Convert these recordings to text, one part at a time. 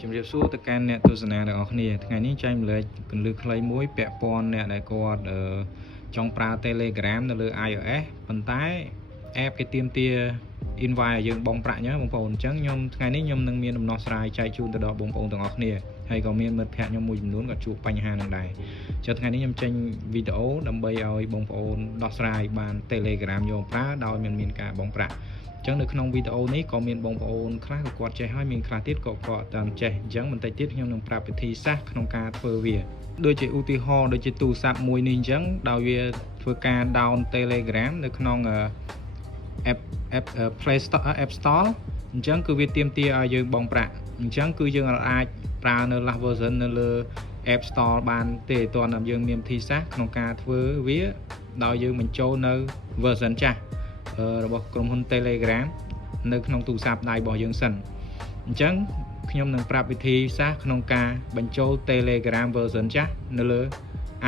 ជំរាបសួរទៅកាន់អ្នកទស្សនាទាំងអស់គ្នាថ្ងៃនេះចែកម្លែកគន្លឹះខ្លីមួយពាក់ព័ន្ធអ្នកដែលគាត់ចង់ប្រើ Telegram នៅលើ iOS ប៉ុន្តែ app គេទាមទារ invite ឲ្យយើងបង់ប្រាក់អញ្ចឹងបងប្អូនអញ្ចឹងខ្ញុំថ្ងៃនេះខ្ញុំនឹងមានដំណោះស្រាយចែកជូនទៅដល់បងប្អូនទាំងអស់គ្នាហើយក៏មានមិត្តភ័ក្តិខ្ញុំមួយចំនួនក៏ជួបបញ្ហានឹងដែរចុះថ្ងៃនេះខ្ញុំចេញវីដេអូដើម្បីឲ្យបងប្អូនដោះស្រាយបាន Telegram យកប្រើដោយមានការបង់ប្រាក់អញ្ចឹងនៅក្នុងវីដេអូនេះក៏មានបងប្អូនខ្លះក៏គាត់ចេះហើយមានខ្លះទៀតក៏គាត់តាមចេះអញ្ចឹងបន្តិចទៀតខ្ញុំនឹងប្រាប់វិធីសាស្ត្រក្នុងការធ្វើវាដូចជាឧទាហរណ៍ដូចជាទូរស័ព្ទមួយនេះអញ្ចឹងដោយវាធ្វើការ down Telegram នៅក្នុងapp Play Store App Store អញ្ចឹងគឺវាទាមទារឲ្យយើងបង់ប្រាក់អញ្ចឹងគឺយើងអាចប្រើនៅ last version នៅលើ App Store បានទេតើយើងមានវិធីសាស្ត្រក្នុងការធ្វើវាដោយយើងបញ្ចូលនៅ version ចាស់របស់ក្រុមហ៊ុន Telegram នៅក្នុងទូរស័ព្ទដៃរបស់យើងសិនអញ្ចឹងខ្ញុំនឹងប្រាប់វិធីសាស្ត្រក្នុងការបញ្ចូល Telegram version ចាស់នៅលើ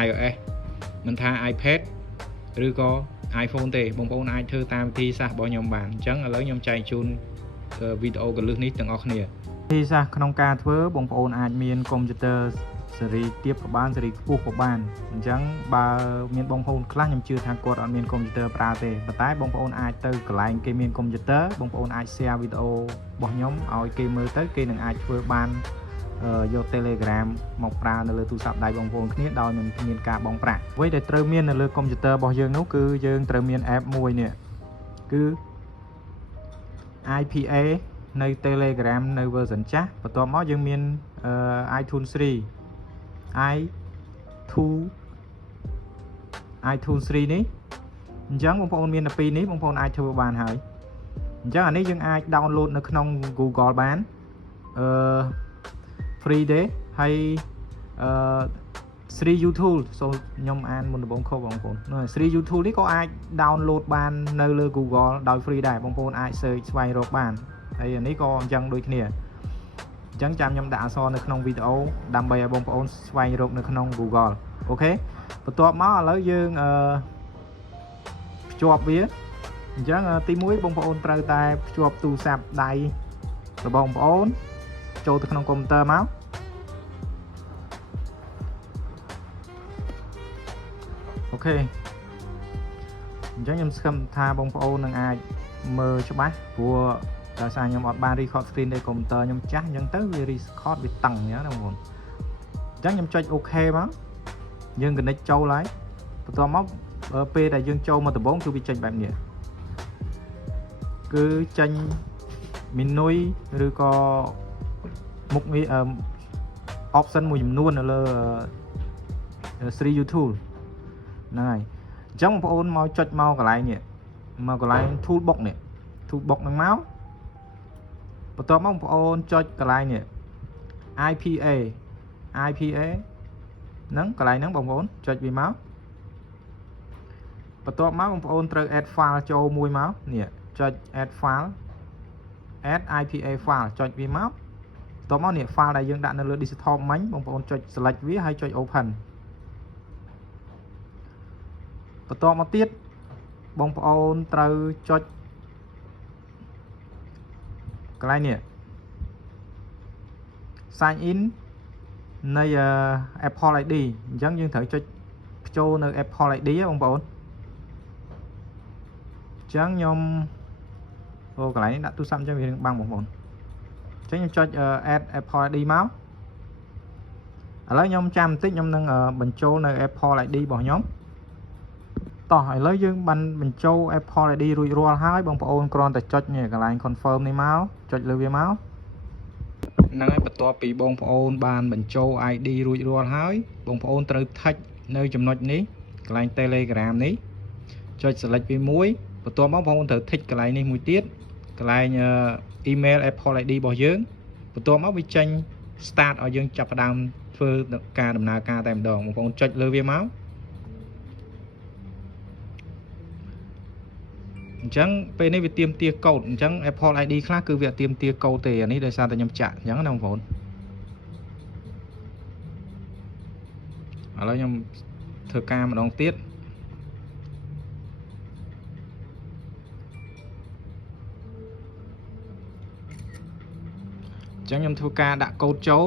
iOS មិនថា iPad ឬក៏ iPhone ទេបងប្អូនអាចធ្វើតាមវិធីសាស្ត្ររបស់ខ្ញុំបានអញ្ចឹងឥឡូវខ្ញុំចែកជូនវីដេអូកន្លឹះនេះទាំងអស់គ្នាវិធីសាស្ត្រក្នុងការធ្វើបងប្អូនអាចមានកុំព្យូទ័រស៊េរីទាបក៏បានស៊េរីខ្ពស់ក៏បានអញ្ចឹងបើមានបងប្អូនខ្លះខ្ញុំជឿថាគាត់អត់មានកុំព្យូទ័រប្រើទេប៉ុន្តែបងប្អូនអាចទៅកន្លែងគេមានកុំព្យូទ័របងប្អូនអាច share វីដេអូរបស់ខ្ញុំឲ្យគេមើលទៅគេនឹងអាចធ្វើបានយក Telegram មកប្រើនៅលើទូរស័ព្ទដៃបងប្អូនគ្នាដោយមិនមានការបង់ប្រាក់អ្វីដែលត្រូវមាននៅលើកុំព្យូទ័ររបស់យើងនោះគឺយើងត្រូវមាន app មួយនេះគឺ IPA នៅ Telegram នៅ version ចាស់បន្ទាប់មកយើងមានiTunes 3 iTunes 3នេះអញ្ចឹងបងប្អូនមានតែពីរនេះបងប្អូនអាចធ្វើបានហើយអញ្ចឹងអានេះយើងអាច download នៅក្នុង Google បានfree ទេហើយ3 YouTube ខ្ញុំអានមុនដំបូងខុសបងប្អូន3 YouTube នេះក៏អាច download បាននៅលើ Google ដោយ free ដែរបងប្អូនអាច search ស្វែងរកបានហើយអានេះក៏អញ្ចឹងដូចគ្នាអញ្ចឹងចាំខ្ញុំដាក់អក្សរនៅក្នុងវីដេអូដើម្បីឲ្យបងប្អូនស្វែងរកនៅក្នុង Google អូខេបន្ទាប់មកឥឡូវយើងភ្ជាប់វាអញ្ចឹងទី1បងប្អូនត្រូវតែភ្ជាប់ទូរស័ព្ទដៃរបស់បងប្អូនចូលទៅក្នុងកុំព្យូទ័រមកអូខេអញ្ចឹងខ្ញុំស្គមថាបងប្អូននឹងអាចមើលច្បាស់ព្រោះដោយសារខ្ញុំអត់បាន record screen ទេកុំព្យូទ័រខ្ញុំចាស់អញ្ចឹងទៅវា record វាតឹងអញ្ចឹងណាបងប្អូនអញ្ចឹងខ្ញុំចុច OK មកយើង connect ចូលហើយបន្ទាប់មកពេលដែលយើងចូលមកដំបូងគឺវាចេញបែបនេះគឺចេញ menu ឬក៏មុខងារ option មួយចំនួននៅលើ 3 YouTube ហ្នឹងហើយអញ្ចឹងបងប្អូនមកចុចមកកន្លែងនេះមកកន្លែង toolbox នេះ toolbox ហ្នឹងមកបន្ទាប់មកបងប្អូនចុចកន្លែងនេះ IPA ហ្នឹងកន្លែងហ្នឹងបងប្អូនចុចវាមកបន្ទាប់មកបងប្អូនត្រូវ add file ចូលមួយមកនេះចុច add file add IPA file ចុចវាមកបន្ទាប់មកនេះ file ដែលយើងដាក់នៅលើ desktop មិញបងប្អូនចុច select វាហើយចុច open បន្ទាប់មកទៀតបងប្អូនត្រូវចុចកន្លែងនេះ sign in នៃ Apple ID អញ្ចឹងយើងត្រូវចុចបញ្ចូលនៅ Apple ID បងប្អូនអញ្ចឹងខ្ញុំកន្លែងនេះដាក់ទូរស័ព្ទអញ្ចឹងវាបាំងបងប្អូនអញ្ចឹងខ្ញុំចុច add Apple ID មកឥឡូវខ្ញុំចាំបន្តិចខ្ញុំនឹងបញ្ចូលនៅ Apple ID របស់ខ្ញុំតោះឥឡូវយើងបានបញ្ចូល Apple ID រួចរាល់ហើយបងប្អូនគ្រាន់តែចុចនេះកន្លែង confirm នេះមកចុចលើវាមកហ្នឹងហើយបន្ទាប់ពីបងប្អូនបានបញ្ចូល ID រួចរាល់ហើយបងប្អូនត្រូវ touch នៅចំណុចនេះកន្លែង Telegram នេះចុច select វាមួយបន្ទាប់មកបងប្អូនត្រូវ tick កន្លែងនេះមួយទៀតកន្លែង email Apple ID របស់យើងបន្ទាប់មកវាចេញ start ឲ្យយើងចាប់ផ្ដើមធ្វើការដំណើរការតែម្ដងបងប្អូនចុចលើវាមកអញ្ចឹងពេលនេះវាទាមទារកូដអញ្ចឹង Apple ID ខ្លះគឺវាអត់ទាមទារកូដទេអានេះដោយសារតែខ្ញុំចាក់អញ្ចឹងណាបងប្អូនឥឡូវខ្ញុំធ្វើការម្ដងទៀត ចឹងខ្ញុំធ្វើការដាក់កូដចូល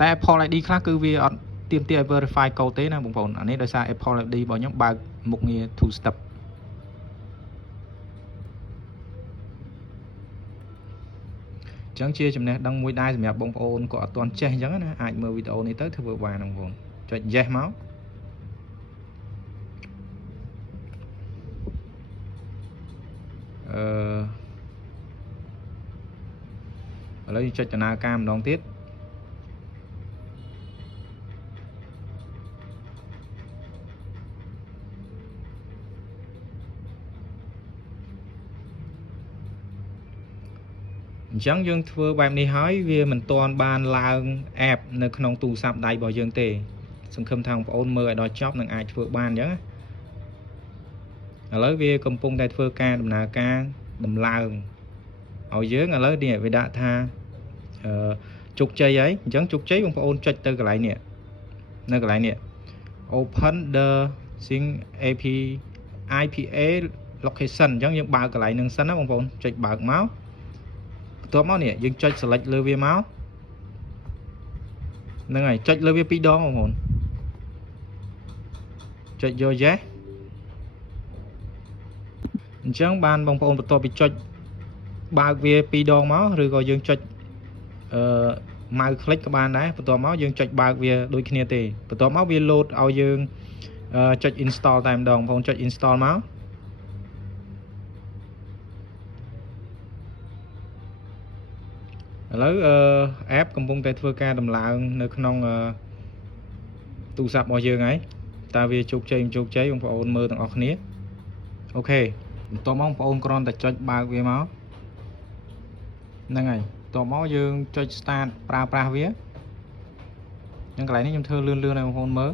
តែ Apple ID ខ្លះគឺវាអត់ទាមទារឲ្យ verify កូដទេណាបងប្អូនអានេះដោយសារ Apple ID របស់ខ្ញុំបើកមុខងារ two step ចឹងជាចំណេះដឹងមួយដែរសម្រាប់បងប្អូនក៏អត់ទាន់ចេះអញ្ចឹងណាអាចមើលវីដេអូនេះទៅធ្វើបានបងប្អូនចុច yes មកឥឡូវចុចដំណើរការម្ដងទៀតអញ្ចឹងយើងធ្វើបែបនេះហើយវាមិនទាន់បានឡើង app នៅក្នុងទូរស័ព្ទដៃរបស់យើងទេសង្ឃឹមថាបងប្អូនមើលឲ្យដល់ចប់នឹងអាចធ្វើបានអញ្ចឹងឥឡូវវាកំពុងតែធ្វើការដំណើរការដំឡើងឲ្យយើងឥឡូវនេះវាដាក់ថាជោគជ័យហើយអញ្ចឹងជោគជ័យបងប្អូនចុចទៅកន្លែងនេះនៅកន្លែងនេះ open the sync IPA location អញ្ចឹងយើងបើកកន្លែងហ្នឹងសិនណាបងប្អូនចុចបើកមកបន្ទាប់មកនេះយើងចុច select លើវាមកហ្នឹងហើយចុចលើវា2ដងបងប្អូនចុចយក yes អញ្ចឹងបានបងប្អូនបន្ទាប់ពីចុចបើកវា2ដងមកឬក៏យើងចុចម៉ៅคลิกក៏បានដែរបន្ទាប់មកយើងចុចបើកវាដូចគ្នាទេបន្ទាប់មកវា load ឲ្យយើងចុច install តែម្ដងបងប្អូនចុច install មកឥឡូវapp កំពុងតែធ្វើការដំឡើងនៅក្នុងទូរស័ព្ទរបស់យើងហើយតើវាជោគជ័យមិនជោគជ័យបងប្អូនមើលទាំងអស់គ្នាអូខេបន្ទាប់មកបងប្អូនគ្រាន់តែចុចបើកវាមកហ្នឹងហើយបន្ទាប់មកយើងចុច start ប្រើប្រាស់វាអញ្ចឹងកន្លែងនេះខ្ញុំធ្វើលឿនៗឲ្យបងប្អូនមើល